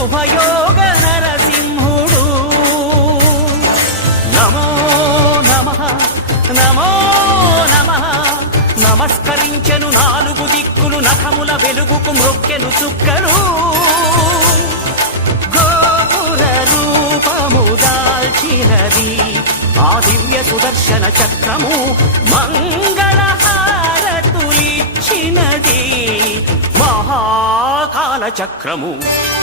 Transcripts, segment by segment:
శుభయోగ నరసింహుడు. నమో నమ నమో నమ. నమస్కరించెను నాలుగు దిక్కులు నఖముల వెలుగుకు మొక్కెను చుక్కలు. గోపుర రూపము దాల్చినది ఆ దివ్య సుదర్శన చక్రము మంగళహారతులిచ్చినది. మహాకాల చక్రము.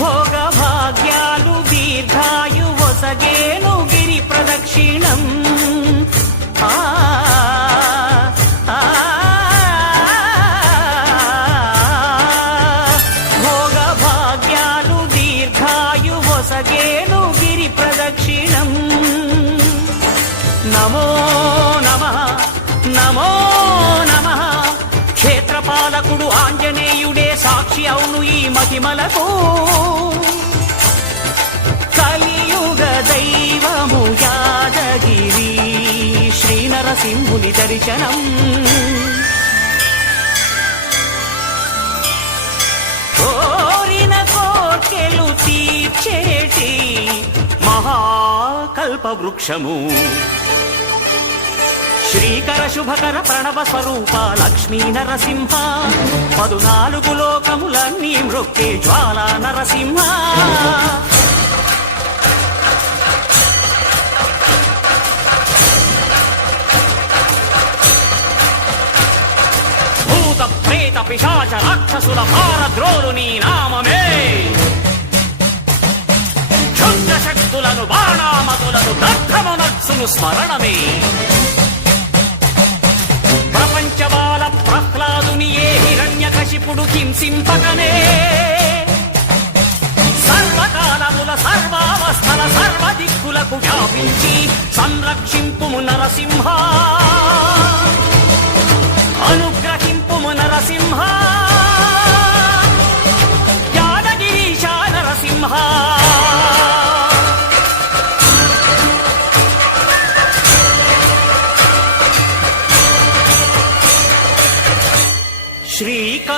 భోగ భాగ్యాలు దీర్ఘాయు వసగేను గిరి ప్రదక్షిణం. ఆ, క్షేత్రపాలకుడు ఆంజనేయుడే సాక్షి అవును ఈ మహిమలకు. కలియుగ దైవము యాదగిరి శ్రీ నరసింహుని దర్శనం. కోరిన కోర్కెలు తీర్చేటి మహాకల్ప వృక్షము శ్రీకర శుభకర ప్రణవ స్వరూప లక్ష్మీ నరసింహ. పదునాలుగు లోకములన్నీ మృక్కే జ్వాల నరసింహ. భూత ప్రేత పిశాచ రాక్షసుల భారద్రోలు నీ నామమే. క్షుద్ర శక్తులను బాణామతులను దగ్ధమునర్సును స్మరణమే. హిరణ్య హింసింపకనే సర్వకాలముల సర్వావస్థల సర్వ దిక్కులకు వ్యాపించి సంరక్షింపుము నరసింహ. అనుగ్రహింపుము నరసింహ. యాదగిరీశ నరసింహ.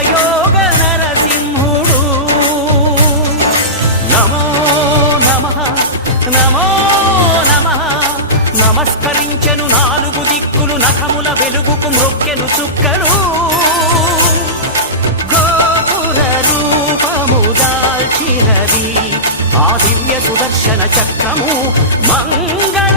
యోగ నరసింహుడు. నమో నమ నమో నమ. నమస్కరించెను నాలుగు దిక్కులు నఖముల వెలుగుకు మ్రొక్కెను చుక్కలు. గోపుర రూపము దాల్చినది ఆ దివ్య సుదర్శన చక్రము మంగళ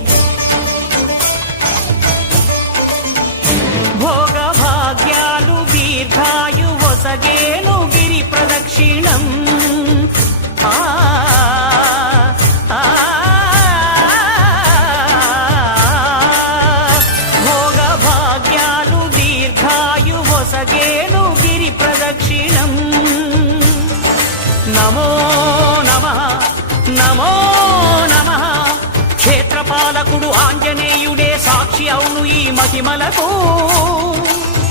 దీర్ఘాయు వసగేను గిరి ప్రదక్షిణం. ఆ ఆ, భోగ భాగ్యాలు దీర్ఘాయు వసగేను గిరి ప్రదక్షిణం. నమో నమ నమో నమ. క్షేత్రపాలకుడు ఆంజనేయుడే సాక్షి అవును ఈ మహిమలకు. కలియుగ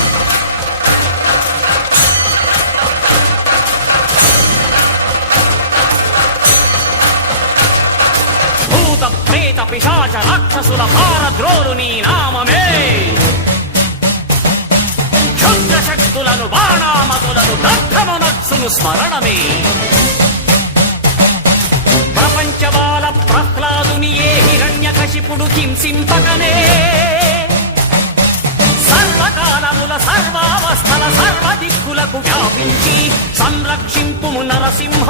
ప్రేత పిశాచ రాక్షసుల భారద్రోలు నీ నామమే క్షుద్ర శక్తులను బాణామతులను దగ్ధమనస్సును స్మరణమే ప్రపంచబాల ప్రహ్లాదుని ఏ హిరణ్య కశిపుడు హింసింపకనే సర్వకాలముల సర్వావస్థల సర్వ దిక్కులకు వ్యాపించి సంరక్షింపుము నరసింహ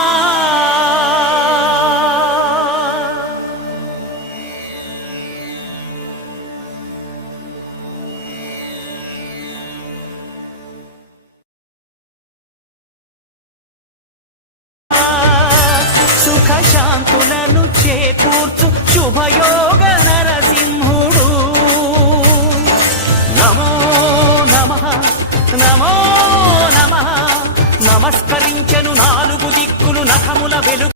శుభయోగ నరసింహుడు నమో నమ నమో నమ. నమస్కరించెను నాలుగు దిక్కులు నఖముల వెలుగు.